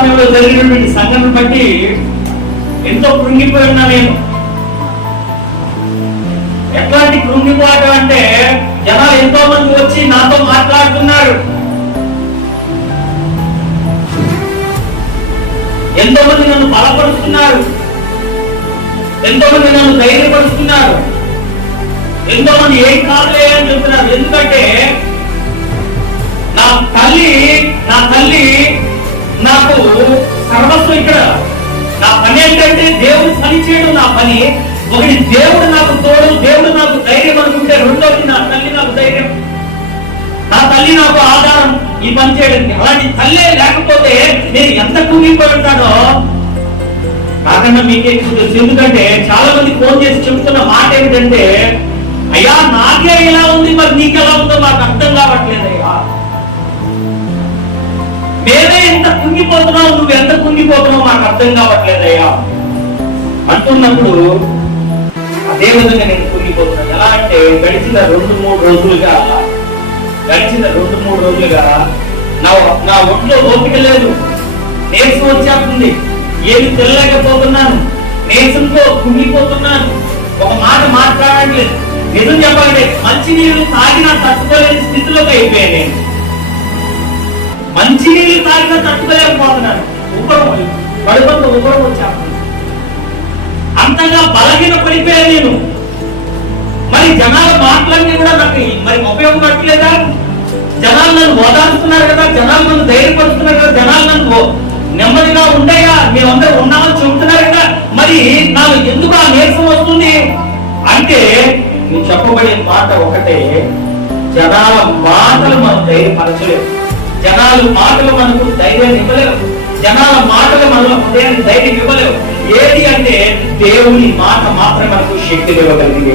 సమయంలో జరిగినటువంటి సంఘటన బట్టి ఎంతో కృంగిపోయి ఉన్నా నేను. ఎట్లాంటి కృంగిపోవడం అంటే జనాలు ఎంతో మంది వచ్చి నాతో మాట్లాడుతున్నారు. ఎంతో మంది నన్ను బలపరుస్తున్నారు. ఎంతో మంది నన్ను ధైర్యపరుస్తున్నారు. ఎంతో మంది ఏం కాదులే అని చెప్తున్నారు. ఎందుకంటే సర్వస్వం ఇక్కడ నా పని ఏంటంటే దేవుడు పని చేయడం నా పని. ఒకటి దేవుడు నాకు తోడు దేవుడు నాకు ధైర్యం అనుకుంటే రెండోది నా తల్లి నాకు ధైర్యం. నా తల్లి నాకు ఆధారం ఈ పని చేయడానికి. అలాంటి తల్లే లేకపోతే నేను ఎంత కుంగిపోయి ఉంటానో నాకన్నా మీకే ఎక్కువ తెలుసు. ఎందుకంటే చాలా మంది ఫోన్ చేసి చెప్తున్న మాట ఏమిటంటే అయ్యా నాకే ఇలా ఉంది మరి నీకు ఎలా ఉందో నాకు అర్థం కావట్లేదు. ఎంత కుంగిపోతున్నావు నువ్వు ఎంత కుంగిపోతున్నావు మాకు అర్థం కావట్లేదు అయ్యా అంటున్నప్పుడు అదే విధంగా నేను కుంగిపోతున్నాను ఎలా అంటే గడిచిన రెండు మూడు రోజులుగా గడిచిన రెండు మూడు రోజులుగా నా నా ఒంట్లో ఓపిక లేదు. నీరసం వచ్చేస్తుంది. ఏమి తినలేకపోతున్నాను. నీరసంతో కుంగిపోతున్నాను. ఒక మాట మాట్లాడట్లేదు నిజం చెప్పాలంటే మంచి నీళ్ళు తాగినా తట్టుకోలేని స్థితిలోకి అయిపోయాను నేను. మంచి నీళ్ళు తాగినా తట్టుకోలేకపోతున్నాను. ఉపరం కడుపంత ఉపరం వచ్చాను అంతగా బలహీన పడిపోయా నేను. మరి జనాల మాటలన్నీ కూడా నాకు మరి ఉపయోగపడట్లేదా? జనాలు నన్ను ఓదార్స్తున్నారు కదా జనాలు నన్ను ధైర్యపరుస్తున్నారు కదా జనాలు నన్ను నెమ్మదిగా ఉండయా? మేమందరూ ఉన్నామని చెబుతున్నారు కదా. మరి నాకు ఎందుకు ఆ నీరసం వస్తుంది? అంటే నేను చెప్పబడే మాట ఒకటే జనాల మాటలు మనం ధైర్యపరచలేదు జనాలు మాటలు మనకు ధైర్యాన్ని ఇవ్వలేవు. జనాల మాటలు మనలో హృదయానికి ధైర్యం ఇవ్వలేవు. ఏది అంటే దేవుని మాట మాత్రమే మనకు శక్తి ఇవ్వగలిగింది.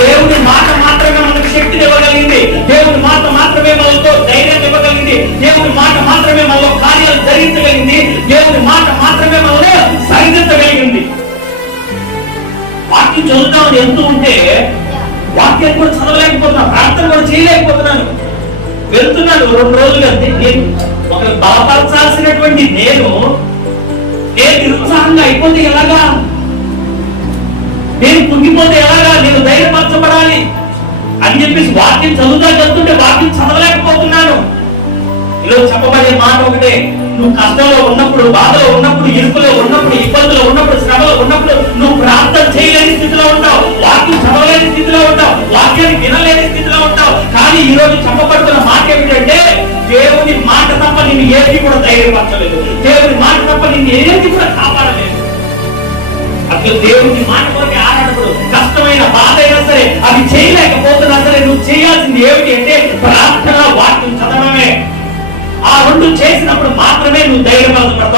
దేవుని మాట మాత్రమే మనకు శక్తి ఇవ్వగలిగింది. దేవుని మాట మాత్రమే మనతో ధైర్యాన్ని ఇవ్వగలిగింది. దేవుని మాట మాత్రమే మనలో కార్యాలు ధరించగలిగింది దేవుని మాట మాత్రమే మనలో సరిదిద్దగలిగింది వాక్యం చదువుతామని ఎంతో ఉంటే వాక్యం కూడా చదవలేకపోతున్నా ప్రార్థన కూడా చేయలేదు వెళ్తున్నాను రెండు రోజులుగా నేను ఒక బలపరచాల్సినటువంటి నేను నేను నిరుత్సాహంగా అయిపోతే ఎలాగా? నేను కుంగిపోతే ఎలాగా? నేను ధైర్యపరచబడాలి అని చెప్పేసి వాక్యం చదువుతా చదువుతుంటే వాక్యం చదవలేకపోతున్నాను. ఈరోజు చెప్పబడే మాట ఒకటే నువ్వు కష్టంలో ఉన్నప్పుడు బాధలో ఉన్నప్పుడు ఇరుకులో ఉన్నప్పుడు ఇబ్బందులో ఉన్నప్పుడు శ్రమలో ఉన్నప్పుడు నువ్వు ప్రార్థన చేయలేని స్థితిలో ఉంటావు. వాక్యం చదవలేని స్థితిలో ఉంటావు. వాక్యాన్ని వినలేని స్థితిలో ఉంటావు. కానీ ఈ రోజు చెప్పబడుతున్న ధైర్యపరచలేదు దేవుని మాట తప్ప నేను ఏది కూడా కాపాడలేదు. అసలు దేవుని మాట కొరకు ఆడప్పుడు కష్టమైన బాధ అయినా సరే అది చేయలేకపోతున్నా సరే నువ్వు చేయాల్సింది ఏమిటి అంటే ప్రార్థన వాక్యం చదవడమే. ఆ రెండు చేసినప్పుడు మాత్రమే నువ్వు ధైర్యపరచబడతావు